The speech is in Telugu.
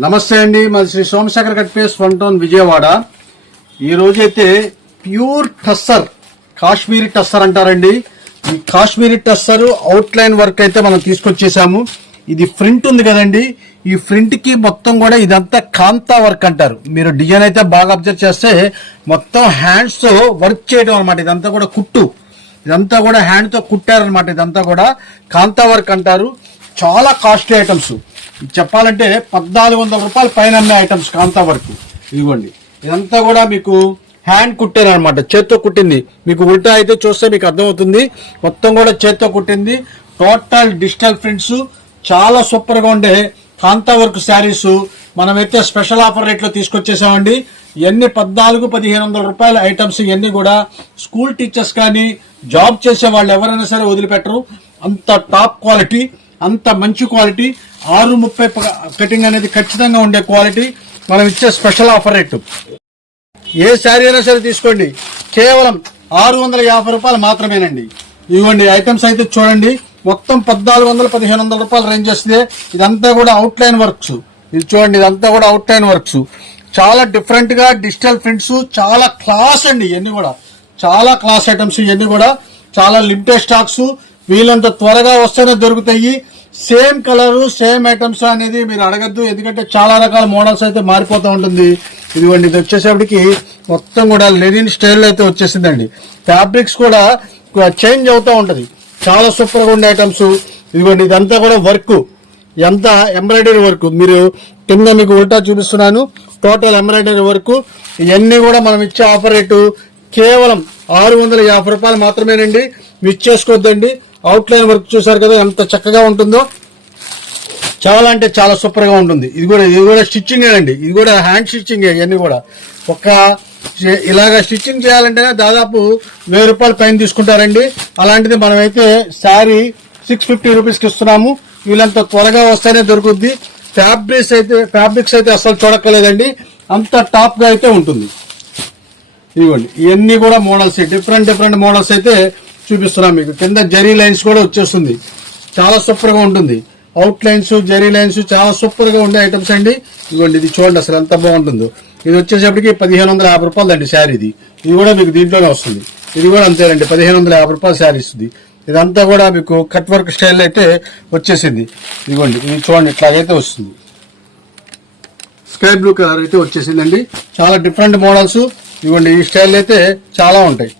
నమస్తే అండి, మాది Shri Somashekhar cut piece 1 town Vijayawada. ఈ రోజైతే ప్యూర్ టస్సర్, కాశ్మీరీ టస్సర్ అంటారండి. ఈ Kashmiri tussar outline work అయితే మనం తీసుకొచ్చేసాము. ఇది ఫ్రంట్ ఉంది కదండి, ఈ ఫ్రంట్ కి మొత్తం కూడా ఇదంతా కాంతా వర్క్ అంటారు. మీరు డిజైన్ అయితే బాగా అబ్జర్వ్ చేస్తే మొత్తం హ్యాండ్స్ తో వర్క్ చేయడం అనమాట. ఇదంతా కూడా కుట్టు, ఇదంతా కూడా హ్యాండ్ తో కుట్టారనమాట. ఇదంతా కూడా కాంతా వర్క్ అంటారు. చాలా కాస్ట్లీ ఐటమ్స్, చెప్పాలంటే 1400 రూపాయల పైన అమ్మే ఐటమ్స్ కాంతా వర్క్. ఇదిగోండి, ఇదంతా కూడా మీకు హ్యాండ్ కుట్టారనమాట, చేత్తో కుట్టింది. మీకు ఉల్టా అయితే చూస్తే మీకు అర్థమవుతుంది, మొత్తం కూడా చేత్తో కుట్టింది. టోటల్ డిజిటల్ ప్రింట్స్, చాలా సూపర్ గా ఉండే కాంతా వర్క్ శారీస్ మనమైతే స్పెషల్ ఆఫర్ రేట్ లో తీసుకొచ్చేసామండి. ఇవన్నీ 1400-1500 రూపాయల ఐటమ్స్. ఇవన్నీ కూడా స్కూల్ టీచర్స్ కానీ జాబ్ చేసే వాళ్ళు ఎవరైనా సరే వదిలిపెట్టరు. అంత టాప్ క్వాలిటీ, అంత మంచి క్వాలిటీ. 6:30 కటింగ్ అనేది ఖచ్చితంగా ఉండే క్వాలిటీ. మనం ఇచ్చే స్పెషల్ ఆఫర్ రేటు. ఏ శారీ అయినా సరే తీసుకోండి, కేవలం 650 రూపాయలు మాత్రమేనండి. ఇవ్వండి ఐటమ్స్ అయితే చూడండి, మొత్తం 1400-1500 రూపాయలు రేంజ్ వస్తుంది. ఇదంతా కూడా అవుట్ లైన్ వర్క్స్. ఇది చూడండి, ఇదంతా కూడా అవుట్ లైన్ వర్క్స్. చాలా డిఫరెంట్ గా డిజిటల్ ప్రింట్స్, చాలా క్లాస్ అండి. ఇవన్నీ కూడా చాలా క్లాస్ ఐటమ్స్. ఇవన్నీ కూడా చాలా లిమిటెడ్ స్టాక్స్, వీళ్ళంత త్వరగా వస్తేనే దొరుకుతాయి. సేమ్ కలర్ సేమ్ ఐటమ్స్ అనేది మీరు అడగద్దు, ఎందుకంటే చాలా రకాల మోడల్స్ అయితే మారిపోతూ ఉంటుంది. ఇదిగోండి, ఇది వచ్చేసేపటికి మొత్తం కూడా లెనిన్ స్టైల్ అయితే వచ్చేసిందండి. ఫ్యాబ్రిక్స్ కూడా చేంజ్ అవుతూ ఉంటది. చాలా సూపర్ గా ఉండే ఐటమ్స్. ఇదిగోండి, ఇదంతా కూడా వర్క్, ఎంత ఎంబ్రాయిడరీ వర్క్. మీరు కింద మీకు ఉల్టా చూపిస్తున్నాను, టోటల్ ఎంబ్రాయిడరీ వర్క్. ఇవన్నీ కూడా మనం ఇచ్చే ఆఫర్ రేటు కేవలం 650 రూపాయలు మాత్రమేనండి. మిస్ చేసుకోవద్దండి. అవుట్ లైన్ వర్క్ చూసారు కదా ఎంత చక్కగా ఉంటుందో, చాలా అంటే చాలా సూపర్ గా ఉంటుంది. ఇది కూడా స్టిచ్చింగ్ అండి, ఇది కూడా హ్యాండ్ స్టిచ్చింగ్. ఇవన్నీ కూడా ఒక ఇలాగా స్టిచ్చింగ్ చేయాలంటేనే దాదాపు 1000 రూపాయలు పైన తీసుకుంటారండి. అలాంటిది మనమైతే శారీ 650 రూపీస్కి ఇస్తున్నాము. వీళ్ళంత త్వరగా వస్తేనే దొరుకుద్ది. ఫ్యాబ్రిక్స్ అయితే అసలు చూడక్కర్లేదండి, అంత టాప్ గా అయితే ఉంటుంది. ఇదిగోండి, ఇవన్నీ కూడా మోడల్స్, డిఫరెంట్ మోడల్స్ అయితే చూపిస్తున్నాం మీకు. కింద జరీ లైన్స్ కూడా వచ్చేస్తుంది, చాలా సూపర్ గా ఉంటుంది. అవుట్ లైన్స్, జరీ లైన్స్ చాలా సూపర్ గా ఉండే ఐటమ్స్ అండి. ఇదిగోండి, ఇది చూడండి అసలు ఎంత బాగుంటుందో. ఇది వచ్చేసరికి 1550 రూపాయలు అండి శారీ. ఇది కూడా మీకు దీంట్లోనే వస్తుంది. ఇది కూడా అంతేనండి, 1550 రూపాయల శారీ ఇస్తుంది. ఇదంతా కూడా మీకు కట్ వర్క్ స్టైల్ అయితే వచ్చేసింది. ఇదిగోండి, ఇది చూడండి, ఇట్లాగైతే వస్తుంది. స్కై బ్లూ కలర్ అయితే వచ్చేసిందండి. చాలా డిఫరెంట్ మోడల్స్. ఇదిగోండి, ఈ స్టైల్ అయితే చాలా ఉంటాయి.